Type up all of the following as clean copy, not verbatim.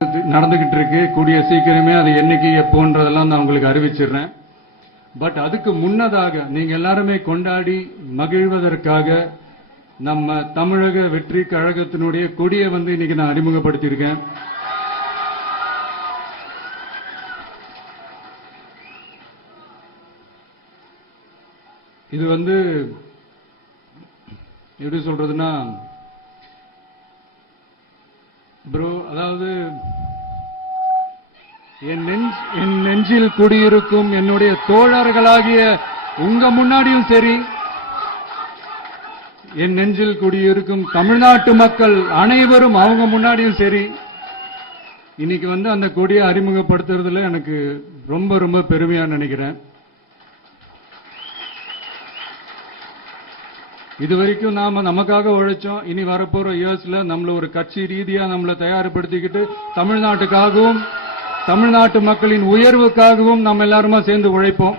நடந்துகிட்டு இருக்கு. கூடிய சீக்கிரமே அது என்னைக்கு எப்போன்றதெல்லாம் நான் உங்களுக்கு அறிவிச்சிடுறேன். பட் அதுக்கு முன்னதாக நீங்க எல்லாருமே கொண்டாடி மகிழ்வதற்காக நம்ம தமிழக வெற்றி கழகத்தினுடைய கொடியை இன்னைக்கு நான் அறிமுகப்படுத்தியிருக்கேன். இது எப்படி சொல்றதுன்னா ப்ரோ, அதாவது என் நெஞ்சில் குடியிருக்கும் என்னுடைய தோழர்களாகிய உங்க முன்னாடியும் சரி, என் நெஞ்சில் குடியிருக்கும் தமிழ்நாட்டு மக்கள் அனைவரும் அவங்க முன்னாடியும் சரி, இன்னைக்கு அந்த கொடியை அறிமுகப்படுத்துறதுல எனக்கு ரொம்ப ரொம்ப பெருமையா நினைக்கிறேன். இதுவரைக்கும் நாம நமக்காக உழைச்சோம். இனி வரப்போற இயர்ஸ்ல நம்மள ஒரு கட்சி ரீதியா நம்மளை தயார்படுத்திக்கிட்டு தமிழ்நாட்டுக்காகவும் தமிழ்நாட்டு மக்களின் உயர்வுக்காகவும் நம்ம எல்லாருமா சேர்ந்து உழைப்போம்.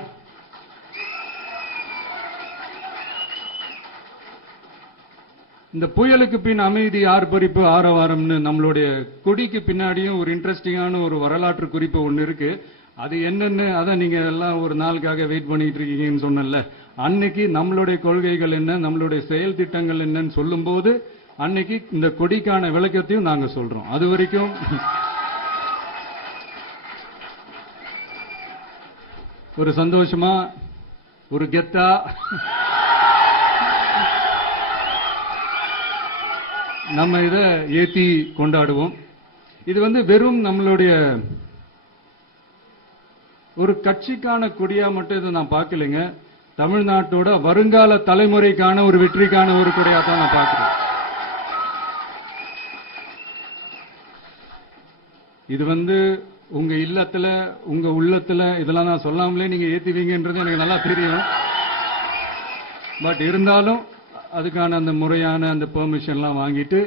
இந்த புயலுக்கு பின் அமைதி ஆர்ப்பரிப்பு ஆரவாரம்னு நம்மளுடைய கொடிக்கு பின்னாடியும் ஒரு இன்ட்ரெஸ்டிங்கான ஒரு வரலாற்று குறிப்பு ஒன்னு இருக்கு. அது என்னன்னு அதான் நீங்க எல்லாம் ஒரு நாளுக்காக வெயிட் பண்ணிட்டு இருக்கீங்கன்னு சொன்னல. அன்னைக்கு நம்மளுடைய கொள்கைகள் என்ன, நம்மளுடைய செயல் திட்டங்கள் என்னன்னு சொல்லும் போது அன்னைக்கு இந்த கொடிக்கான விளக்கத்தையும் நாங்க சொல்றோம். அது வரைக்கும் ஒரு சந்தோஷமா ஒரு கெத்தா நம்ம இதை ஏத்தி கொண்டாடுவோம். இது வெறும் நம்மளுடைய ஒரு கட்சிக்கான கொடியா மட்டும் இதை நான் பார்க்கலைங்க. தமிழ்நாட்டோட வருங்கால தலைமுறைக்கான ஒரு வெற்றிக்கான ஒரு கொடியா தான் நான் பார்க்கிறேன். இது உங்க இல்லத்துல உங்க உள்ளத்துல இதெல்லாம் நான் சொல்லாமலே நீங்க ஏத்துவீங்கன்றது எனக்கு நல்லா தெரியும். பட் இருந்தாலும் அதுக்கான அந்த முறையான அந்த பெர்மிஷன்லாம் வாங்கிட்டு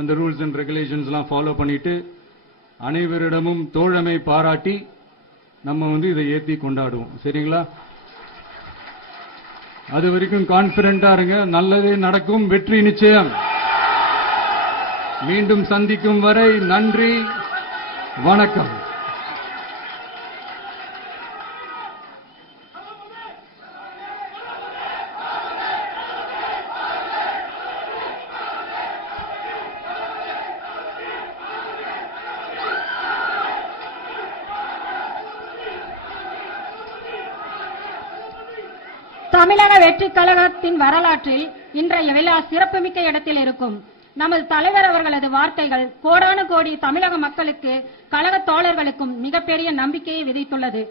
அந்த ரூல்ஸ் அண்ட் ரெகுலேஷன்ஸ் எல்லாம் ஃபாலோ பண்ணிட்டு அனைவரிடமும் தோழமை பாராட்டி நம்ம இதை ஏத்தி கொண்டாடுவோம். சரிங்களா? அது வரைக்கும் கான்பிடண்டா இருங்க. நல்லதே நடக்கும். வெற்றி நிச்சயம். மீண்டும் சந்திக்கும் வரை நன்றி, வணக்கம். தமிழக வெற்றி கழகத்தின் வரலாற்றில் இன்றைய விழா சிறப்புமிக்க இடத்தில் இருக்கும். நமது தலைவர் அவர்களது வார்த்தைகள் கோடான கோடி தமிழக மக்களுக்கு கழக தோழர்களுக்கும் மிகப்பெரிய நம்பிக்கையை விதித்துள்ளது.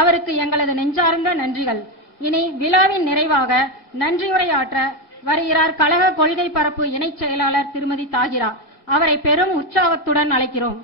அவருக்கு எங்களது நெஞ்சார்ந்த நன்றிகள். இனி விழாவின் நிறைவாக நன்றியுரையாற்ற வருகிறார் கழக கொள்கை பரப்பு இணைச் செயலாளர் திருமதி தாகிரா. அவரை பெரும் உற்சாகத்துடன் அழைக்கிறோம்.